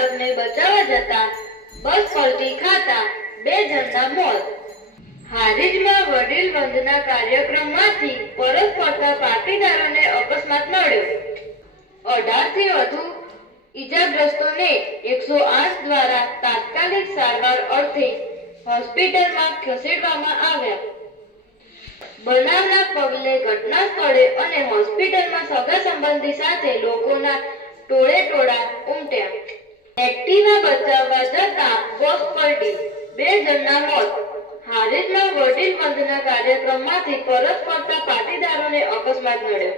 ચાલકને બચાવવા જતા બસ પલટી ખાતા 2 જણના મોત। હારીજમાં વડીલ વંદના કાર્યક્રમમાંથી પરત ફરતા પાટીદારોને અકસ્માત નડ્યો। 18 થી વધુ ઈજાગ્રસ્તોને 108 દ્વારા તાત્કાલિક સારવાર અર્થે હોસ્પિટલમાં ખસેડવામાં આવ્યા। બનાવના પગલે ઘટના સ્થળે અને હોસ્પિટલમાં સગા સંબંધી સાથે લોકોના ટોળેટોળા ઉમટ્યા। એક્ટિવા બચાવવા જતા બસ પલટી 2 જણના મોત। હારીજમાં વડીલ વંદના કાર્યક્રમમાંથી પરત ફરતા પાટીદારોને અકસ્માત નડ્યો।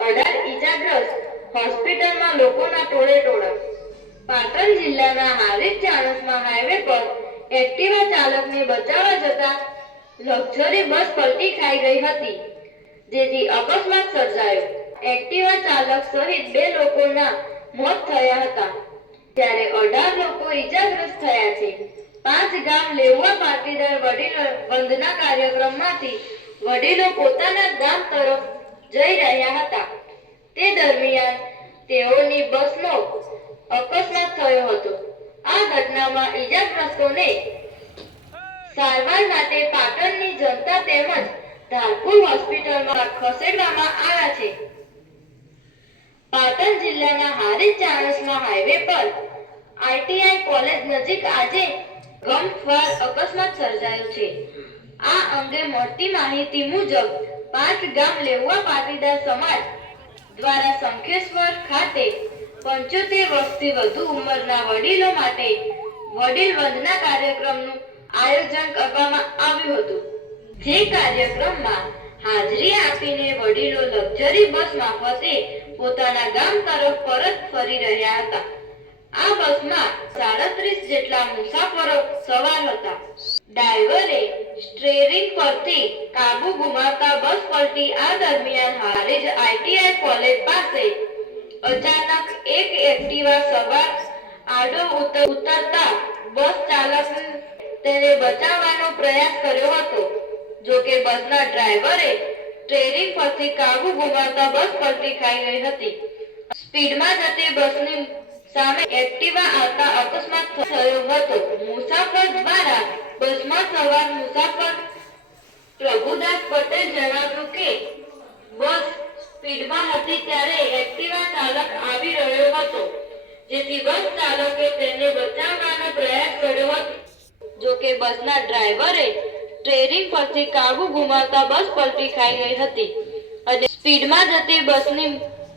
18 ઈજાગ્રસ્ત, હોસ્પિટલમાં લોકોના ટોળેટોળા। પાટણ જિલ્લાના હારીજ ચાણસ્મા હાઈવે પર એક્ટિવા ચાલકને બચાવવા જતા લક્ઝરી બસ પલટી ખાઈ ગઈ હતી, જેથી અકસ્માત સર્જાયો। એક્ટિવા ચાલક સહિત 2 લોકોના મોત થયા હતા, જ્યારે 18 લોકો ઈજાગ્રસ્ત થયા છે। 5 ગામ લેવા પાટીદાર વડીલ વંદના કાર્યક્રમમાંથી વડીલો પોતાના ગામ તરફ જઈ રહ્યા હતા, તે દરમિયાન તેઓની બસનો અકસ્માત થયો હતો। આ ઘટનામાં ઈજાગ્રસ્તોને સારવાર માટે પાટણની જનતા તેમજ ધારપુર હોસ્પિટલમાં ખસેડવામાં આવ્યા છે। પાટણ જિલ્લાના હારીજ ચાણસ્મા હાઈવે પર આઈટીઆઈ કોલેજ નજીક આજે ગમખ્વાર અકસ્માત સર્જાયો છે। આ અંગે મળતી માહિતી મુજબ 5 ગામ લેવા પાટીદાર સમાજ દ્વારા શંખેશ્વર ખાતે 75 વર્ષથી વધુ ઉંમરના વડીલો માટે વડીલ વંદના કાર્યક્રમનું આયોજન કરવામાં આવ્યું હતું, જે કાર્યક્રમમાં હાજરી આપીને વડીલો લક્ઝરી બસ મારફતે પોતાના ગામ તરફ પરત ફરી રહ્યા હતા। આ બસમાં 37 જેટલા મુસાફરો સવાર હતા। ડ્રાઈવરે સ્ટીયરિંગ પરથી કાબુ ગુમાવતા બસ પલટી। આ દરમિયાન હારીજ આઈટીઆઈ કોલેજ પાસે અચાનક એક એક્ટિવા સવાર આડો ઉતરતા બસ ચાલક તેને બચાવવાનો પ્રયાસ કર્યો હતો, જો કે બસના ડ્રાઈવરે સ્ટીયરિંગ પરથી કાબુ ગુમાવતા બસ પલટી ખાઈ ગઈ હતી। સ્પીડમાં જતી બસની સામે એક્ટિવા આવતા અકસ્માત થયો હતો। મુસાફર દ્વારા બસમાં સવાર મુસાફર પ્રભુદાસ પટેલ જણાવ્યું કે બસ સ્પીડમાં હતી ત્યારે એક્ટિવા ચાલક આવી રહ્યો હતો, જેથી બસ ચાલકે તેને બચાવવાનો પ્રયાસ કર્યો હતો, જો કે બસના ડ્રાઈવરે સ્ટીયરિંગ પરથી કાબુ ગુમાવતા બસ પલટી ખાઈ ગઈ હતી અને સ્પીડમાં જતી બસની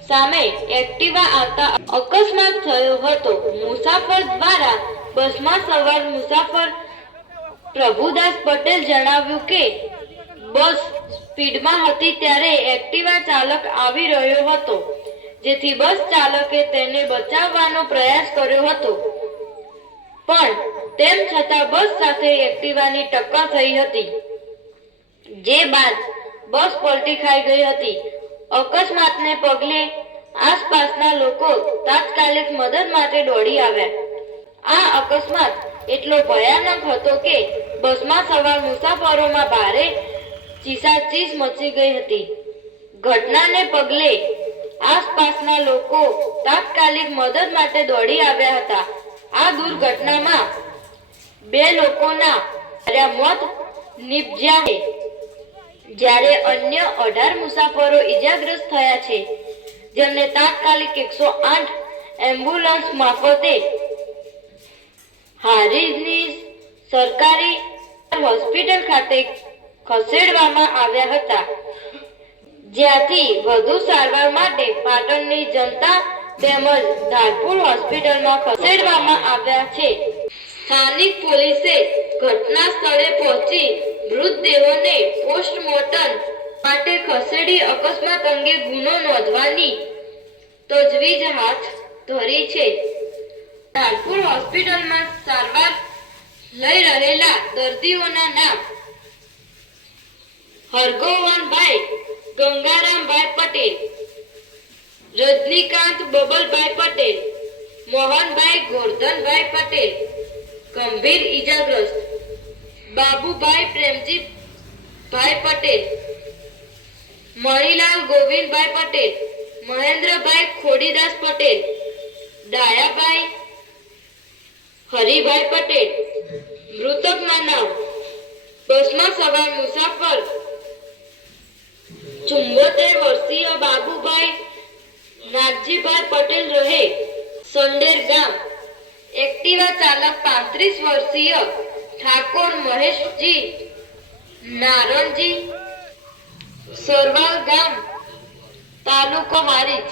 સામે એક્ટિવા આવતા અકસ્માત થયો હતો। મુસાફર દ્વારા બસમાં સવાર મુસાફર પ્રભુદાસ પટેલ જણાવ્યું કે બસ સ્પીડમાં હતી ત્યારે એક્ટિવા ચાલક આવી રહ્યો હતો, જેથી બસ ચાલકે તેને બચાવવાનો પ્રયાસ કર્યો હતો, પણ તેમ છતાં બસ સાથે એક્ટિવાની ટક્કર થઈ હતી, જે બાદ બસ પલટી ખાઈ ગઈ હતી। અકસ્માતને પગલે આસપાસના લોકો તાત્કાલિક મદદ માટે દોડી આવ્યા। આ અકસ્માત એટલો ભયાનક હતો કે બસમાં સવાર મુસાફરોમાં ભારે ચીસાચીસ મચી ગઈ હતી। ઘટનાને પગલે આસપાસના લોકો તાત્કાલિક મદદ માટે દોડી આવ્યા હતા। આ દુર્ઘટનામાં 2 લોકોના મોત નિપજ્યા છે, જ્યારે અન્ય 18 મુસાફરો ઈજાગ્રસ્ત થયા છે, જેમને તાત્કાલિક 108 એમ્બ્યુલન્સ મારફતે હારીજની સરકારી હોસ્પિટલ ખાતે ખસેડવામાં આવ્યા હતા, જ્યાંથી વધુ સારવાર માટે પાટણની જનતા તેમજ ધારપુર હોસ્પિટલમાં ખસેડવામાં આવ્યા છે। સ્થાનિક પોલીસે ઘટના સ્થળે પહોંચી મૃતદેહોને પોસ્ટમોર્ટમ માટે ખસેડી અકસ્માત અંગે ગુનો નોંધવાની તજવીજ હાથ ધરી છે। ધારપુર હોસ્પિટલમાં સારવાર લઈ રહેલા દર્દીઓના નામ હરગોવનભાઈ ગંગારામભાઈ પટેલ, રજનીકાંત બબલભાઈ પટેલ, મોહનભાઈ ગોરધનભાઈ પટેલ ગંભીર ઈજાગ્રસ્ત, બાબુભાઈ પ્રેમજીભાઈ પટેલ, મણિલાલ ગોવિંદભાઈ પટેલ, મહેન્દ્રભાઈ ખોડીદાસ પટેલ, ડાયાભાઈ હરિભાઈ પટેલ. મૃતકના નામ: બસમાં સવાર મુસાફર 74 વર્ષીય બાબુભાઈ નાગજીભાઈ પટેલ રહે સંડેર ગામ. એક્ટિવા ચાલક 35 વર્ષીય ઠાકોર મહેશજી નારણજી સરવાલ ગામ તાલુકો હારીજ.